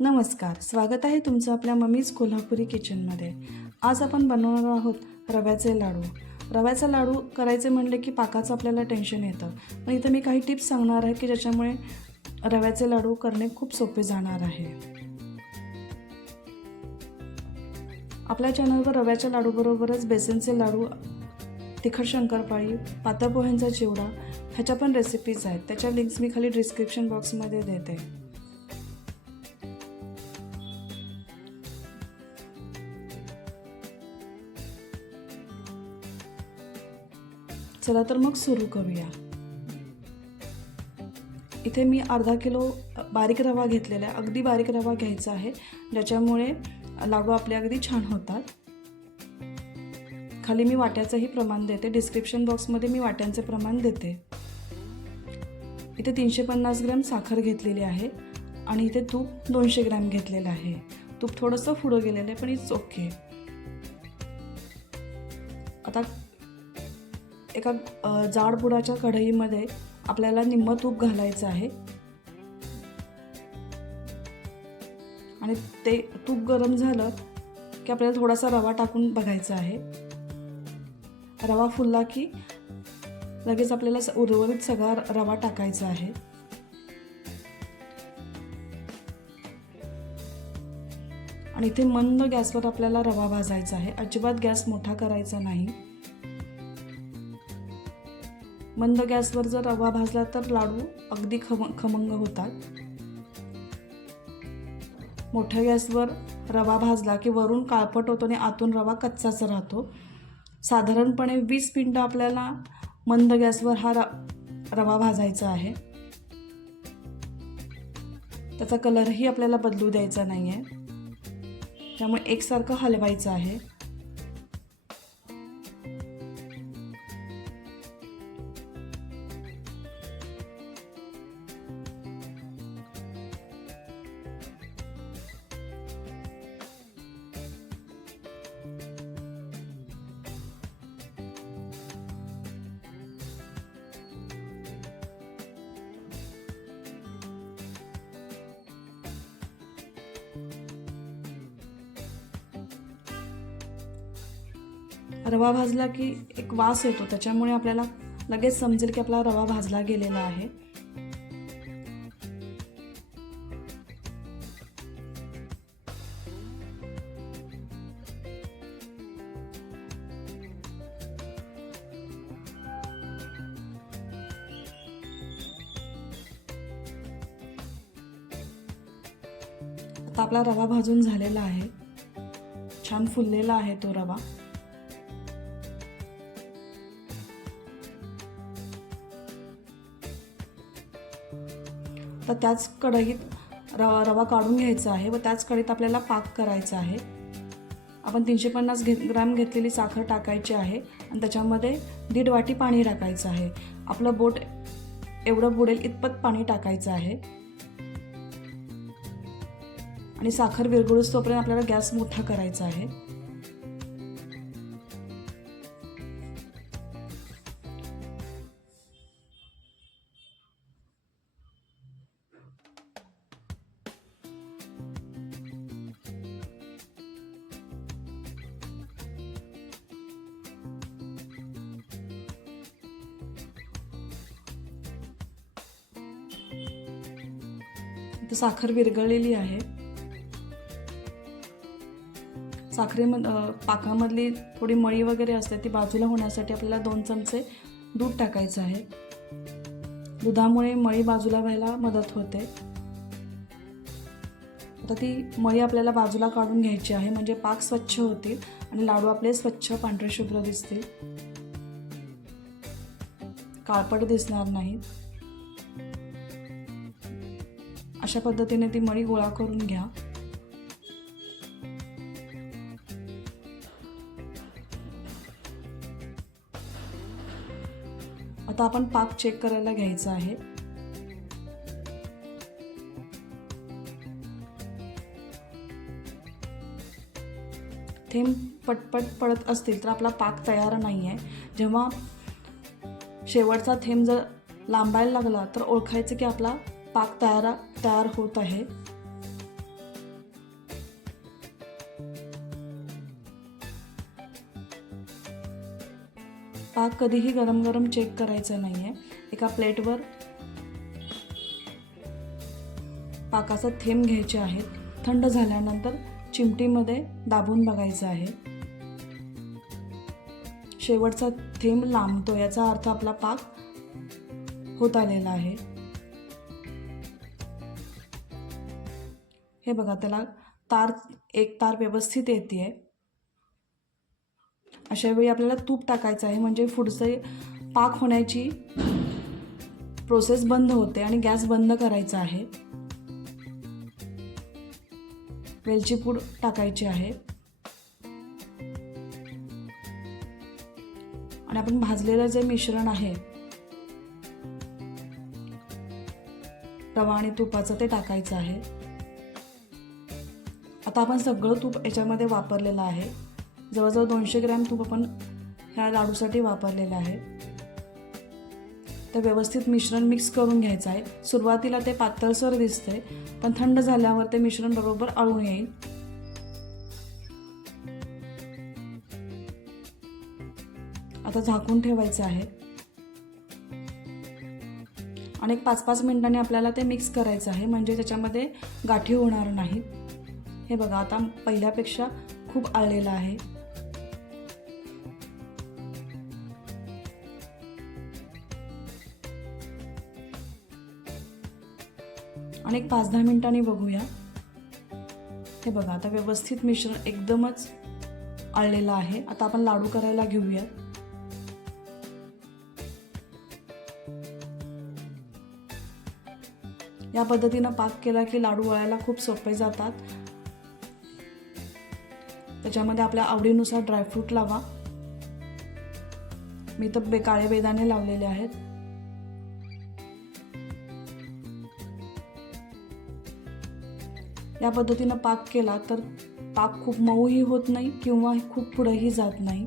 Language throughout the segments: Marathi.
नमस्कार स्वागत आहे तुमचं आपल्या मम्मीज कोल्हापुरी किचनमध्ये आज आपण बनवणार आहोत रव्याचे लाडू. रव्याचा लाडू करायचे म्हणले की पाकाचं आपल्याला टेन्शन येतं. पण इथं मी काही टिप्स सांगणार आहे की ज्याच्यामुळे रव्याचे लाडू करणे खूप सोपे जाणार आहे. आपल्या चॅनलवर रव्याच्या लाडूबरोबरच बेसनचे लाडू तिखट शंकरपाळी पातळ पोह्यांचा चिवडा ह्याच्या पण रेसिपीज आहेत. त्याच्या लिंक्स मी खाली डिस्क्रिप्शन बॉक्समध्ये देते. चला तर मग सुरू करूया. इथे मी अर्धा किलो बारीक रवा घेतलेला आहे. अगदी बारीक रवा घ्यायचा आहे. ज्याच्यामुळे लाडू आपले अगदी छान होतात. खाली मी वाट्याचंही प्रमाण देते. डिस्क्रिप्शन बॉक्समध्ये मी वाट्यांचे प्रमाण देते. इथे तीनशे पन्नास ग्रॅम साखर घेतलेली आहे. आणि इथे तूप दोनशे ग्रॅम घेतलेलं आहे. तूप थोडंसं पुढं गेलेलं आहे पण इट्स ओके आता एका अ, जाड कढईमध्ये आपल्याला निम्म तूप घालायचं आहे. आणि ते तूप गरम झालं की आपल्याला थोडासा रवा टाकून बघायचा आहे. रवा फुलला की लगेच आपल्याला उर्वरित सगळा रवा टाकायचा आहे. आणि इथे मंद गॅसवर आपल्याला रवा भाजायचा आहे. अजिबात गॅस मोठा करायचा नाही. मंद गॅसवर जर रवा भाजला तर लाडू अगदी खम खमंग होतात. मोठ्या गॅसवर रवा भाजला की वरून काळपट होतो आणि आतून रवा कच्चाच राहतो. साधारणपणे वीस मिनटं आपल्याला मंद गॅसवर हा र रवा भाजायचा आहे. त्याचा कलरही आपल्याला बदलू द्यायचा नाही आहे त्यामुळे एकसारखं हलवायचं आहे. रवा भाजला की एक वास येतो त्याच्यामुळे आपल्याला लगेच समजेल की आपला रवा भाजला गेलेला आहे. आता आपला रवा भाजून झालेला आहे. छान फुललेला आहे तो रवा. तर त्याच कढईत रवा रवा काढून घ्यायचा आहे व त्याच कढईत आपल्याला पाक करायचा आहे. आपण तीनशे पन्नास घे ग्रॅम घेतलेली साखर टाकायची आहे आणि त्याच्यामध्ये दीड वाटी पाणी टाकायचं आहे. आपलं बोट एवढं बुडेल इतपत पाणी टाकायचं आहे. आणि साखर विरघळूस तोपर्यंत आपल्याला गॅस मोठा करायचा आहे. इथं साखर विरघळलेली आहे. साखरेमध पाकामधली थोडी मळी वगैरे असते ती बाजूला होण्यासाठी आपल्याला दोन चमचे दूध टाकायचं आहे. दुधामुळे मळी बाजूला व्हायला मदत होते. आता ती मळी आपल्याला बाजूला काढून घ्यायची आहे म्हणजे पाक स्वच्छ होतील आणि लाडू आपले स्वच्छ पांढरे शुभ्र दिसतील. काळपट दिसणार नाहीत. अशा पद्धतीने ती मळी गोळा करून घ्या. आता आपण पाक चेक करायला घ्यायचा आहे. थेंब पटपट पडत असतील तर आपला पाक तयार नाही आहे जेव्हा शेवटचा थेंब जर लांबायला लागला तर ओळखायचं की आपला पाक तयार तयार होत आहे. पाक कधीही गरम गरम चेक करायचं नाही आहे एका प्लेटवर पाकाचा थेंब घ्यायचे आहेत. थंड झाल्यानंतर चिमटीमध्ये दाबून बघायचं आहे. शेवटचा थेंब लांबतो याचा अर्थ आपला पाक होत आलेला आहे. हे बघा त्याला तार एक तार व्यवस्थित येते आहे अशा वेळी आपल्याला तूप टाकायचं आहे म्हणजे पुढचे पाक होण्याची प्रोसेस बंद होते आणि गॅस बंद करायचा आहे. वेलची पूड टाकायची आहे. आणि आपण भाजलेलं जे मिश्रण आहे रवा आणि तुपाचं ते टाकायचं आहे. आता आपण सगळं तूप याच्यामध्ये वापरलेलं आहे. जवळजवळ दोनशे ग्रॅम तूप आपण ह्या लाडूसाठी वापरलेलं आहे. तर व्यवस्थित मिश्रण मिक्स करून घ्यायचं आहे. सुरुवातीला ते पातळसर दिसते पण थंड झाल्यावर ते मिश्रण बरोबर आळून येईल. आता झाकून ठेवायचं आहे. आणि एक पाच पाच मिनिटांनी आपल्याला ते मिक्स करायचं आहे म्हणजे त्याच्यामध्ये गाठी होणार नाहीत हे बघा आता पहिल्यापेक्षा खूप आळलेलं आहे. आणि एक पाच दहा मिनिटांनी बघूया. हे बघा आता व्यवस्थित मिश्रण एकदमच आळलेलं आहे. आता आपण लाडू करायला घेऊया. या पद्धतीनं पाक केला की लाडू वळायला खूप सोपे जातात. त्याच्यामध्ये आपल्या आवडीनुसार ड्रायफ्रूट लावा. मी तर बे काळे बेदाणे लावलेले आहेत. या पद्धतीनं पाक केला तर पाक खूप मऊही होत नाही किंवा खूप पुढेही जात नाही.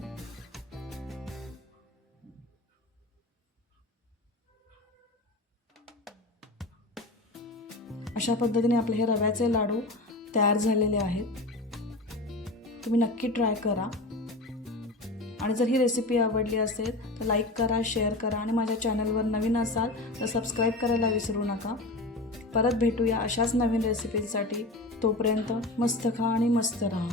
अशा पद्धतीने आपले हे रव्याचे लाडू तयार झालेले आहेत. तुम्ही नक्की ट्राय करा. आणि जर ही रेसिपी आवडली असेल तर लाईक करा शेअर करा आणि माझ्या चॅनलवर नवीन असाल तर सबस्क्राईब करायला विसरू नका. परत भेटूया अशाच नवीन रेसिपीसाठी तोपर्यंत मस्त खा आणि मस्त राहा.